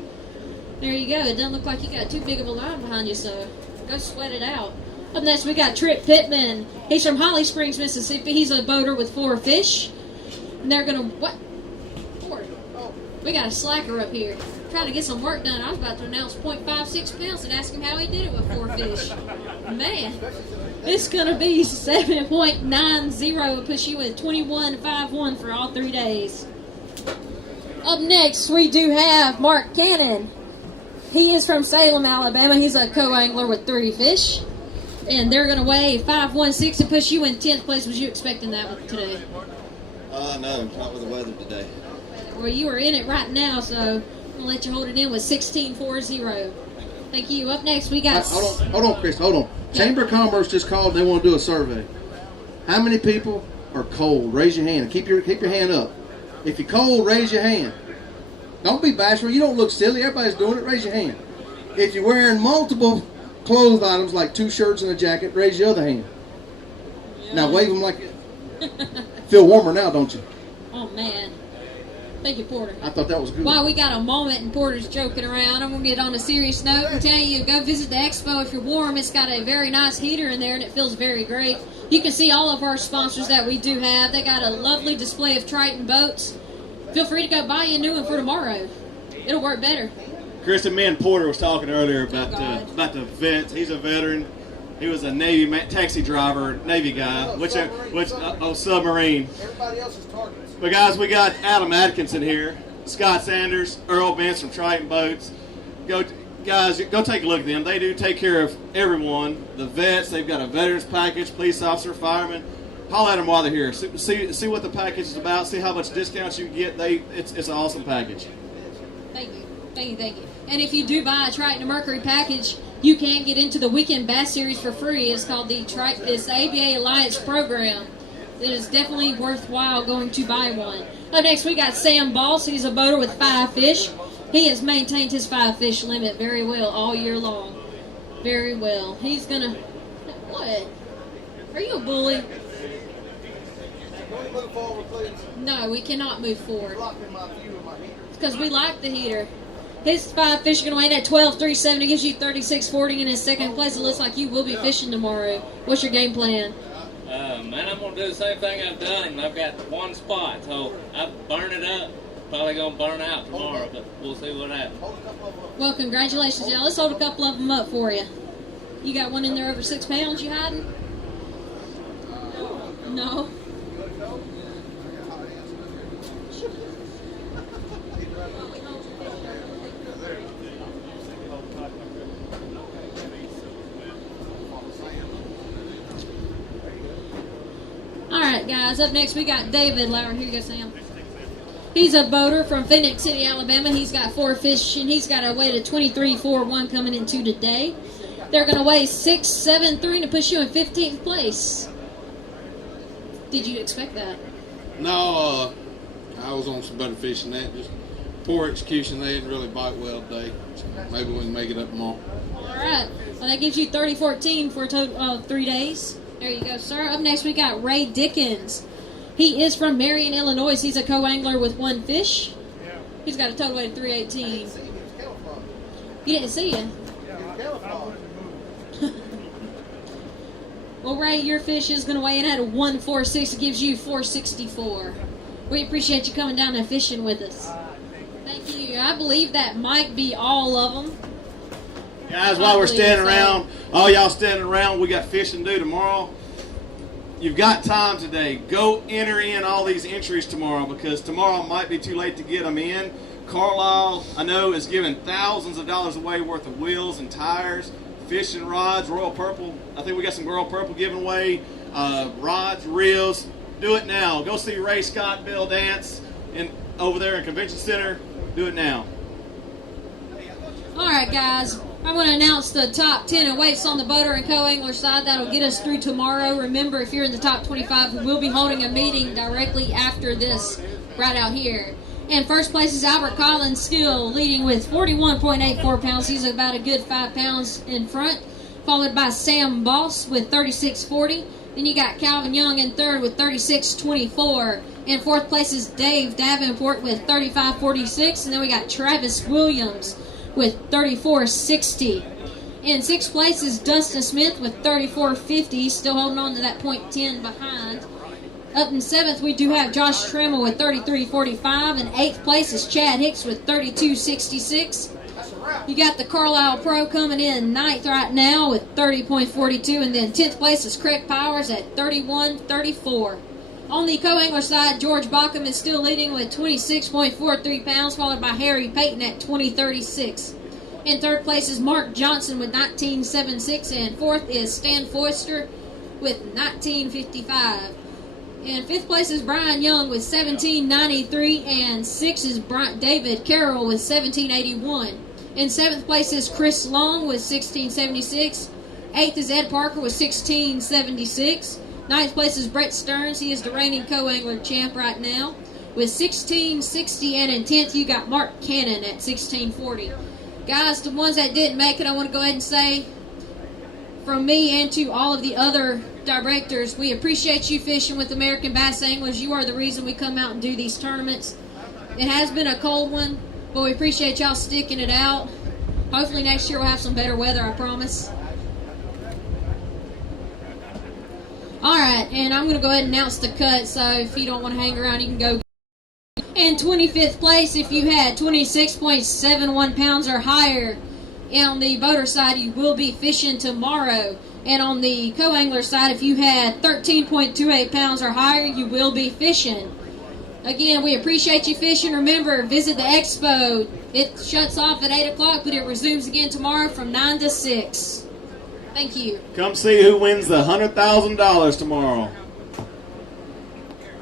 There you go. It doesn't look like you got too big of a line behind you, so go sweat it out. Up next, we got Trip Pittman. He's from Holly Springs, Mississippi. He's a boater with 4 fish. And they're going to... What? 4. Oh, we got a slacker up here. Trying to get some work done. I was about to announce 0.56 pounds and ask him how he did it with 4 fish. Man, it's going to be 7.90. It'll push you with 21.51 for all 3 days. Up next, we do have Mark Cannon. He is from Salem, Alabama. He's a co-angler with 30 fish. And they're going to weigh 5.16 and push you in 10th place. Was you expecting that one today? No, not with the weather today. Well, you are in it right now, so I'm going to let you hold it in with 16.40. Thank you. Up next, we got... Hold on, Chris. Hold on. Chamber of Commerce just called. They want to do a survey. How many people are cold? Raise your hand. Keep your hand up. If you're cold, raise your hand. Don't be bashful. You don't look silly. Everybody's doing it. Raise your hand. If you're wearing multiple clothes items like 2 shirts and a jacket, raise your other hand. Yeah. Now wave them like feel warmer now, don't you? Oh, man. Thank you, Porter. I thought that was good. While we got a moment and Porter's joking around, I'm going to get on a serious note and tell you, go visit the expo if you're warm. It's got a very nice heater in there, and it feels very great. You can see all of our sponsors that we do have. They got a lovely display of Triton boats. Feel free to go buy you a new one for tomorrow. It'll work better. Chris and me and Porter was talking earlier about the vets. He's a veteran. He was a Navy taxi driver, Navy guy, submarine. Everybody else is targets. But guys, we got Adam Atkinson here, Scott Sanders, Earl Benz from Triton Boats. Go take a look at them. They do take care of everyone. The vets, they've got a veterans package, police officer, fireman. Holler at them while they're here. See what the package is about. See how much discounts you can get. It's an awesome package. Thank you. And if you do buy a Triton Mercury package, you can get into the Weekend Bass Series for free. It's called the ABA Alliance Program. It is definitely worthwhile going to buy one. Up next, we got Sam Boss. He's a boater with 5 fish. He has maintained his 5 fish limit very well all year long. Very well. He's going to... What? Are you a bully? Can we move forward, please? No, we cannot move forward. Blocking my view of my heater. It's because we like the heater. His 5 fish are going to weigh in at 12.37. It gives you 36.40 in his second place. It looks like you will be fishing tomorrow. What's your game plan? Man, I'm going to do the same thing I've done, and I've got one spot, so I burn it up. Probably going to burn out tomorrow, but we'll see what happens. Well, congratulations, y'all. Let's hold a couple of them up for you. You got one in there over 6 pounds you hiding? No. right, guys. Up next, we got David Lauer. Here you go, Sam. He's a boater from Phoenix City, Alabama. He's got 4 fish, and he's got a weight of 23.41 coming into today. They're going to weigh 6.73 to push you in 15th place. Did you expect that? No, I was on some better fish than that. Just poor execution. They didn't really bite well today. So maybe we can make it up tomorrow. All right. Well, that gives you 30.14 for a total of 3 days. There you go, sir. Up next, we got Ray Dickens. He is from Marion, Illinois. He's a co-angler with 1 fish. He's got a total weight of 318. You didn't see him? Well, Ray, your fish is going to weigh in at a 146. It gives you 464. We appreciate you coming down and fishing with us. Thank you. I believe that might be all of them. Guys, while we're standing around, all y'all standing around, we got fishing to do tomorrow. You've got time today. Go enter in all these entries tomorrow because tomorrow might be too late to get them in. Carlisle, I know, is giving thousands of dollars away worth of wheels and tires, fishing rods, Royal Purple. I think we got some Royal Purple giving away, rods, reels. Do it now. Go see Ray Scott Bill Dance over there in Convention Center. Do it now. All right, guys. I'm going to announce the top 10 in weights on the boater and co-angler side. That'll get us through tomorrow. Remember, if you're in the top 25, we will be holding a meeting directly after this right out here. In first place is Albert Collins, still leading with 41.84 pounds. He's about a good 5 pounds in front, followed by Sam Boss with 36.40. Then you got Calvin Young in third with 36.24. In fourth place is Dave Davenport with 35.46. And then we got Travis Williams with 34.60. In sixth place is Dustin Smith with 34.50, still holding on to that .10 behind. Up in seventh, we do have Josh Trammell with 33.45. In eighth place is Chad Hicks with 32.66. You got the Carlisle Pro coming in ninth right now with 30.42. And then 10th place is Craig Powers at 31.34. On the co-angler side, George Bockham is still leading with 26.43 pounds, followed by Harry Payton at 20.36. In third place is Mark Johnson with 19.76, and fourth is Stan Foister with 19.55. In fifth place is Brian Young with 17.93, and sixth is David Carroll with 17.81. In seventh place is Chris Long with 16.76. Eighth is Ed Parker with 16.76. Ninth place is Brett Stearns. He is the reigning co-angler champ right now with 16.60. And in 10th, you got Mark Cannon at 16.40. Guys, the ones that didn't make it, I want to go ahead and say from me and to all of the other directors, we appreciate you fishing with American Bass Anglers. You are the reason we come out and do these tournaments. It has been a cold one, but we appreciate y'all sticking it out. Hopefully next year we'll have some better weather, I promise. Alright, and I'm going to go ahead and announce the cut, so if you don't want to hang around, you can go. In 25th place, if you had 26.71 pounds or higher, and on the boater side, you will be fishing tomorrow. And on the co-angler side, if you had 13.28 pounds or higher, you will be fishing. Again, we appreciate you fishing. Remember, visit the expo. It shuts off at 8 o'clock, but it resumes again tomorrow from 9 to 6. Thank you. Come see who wins the $100,000 tomorrow.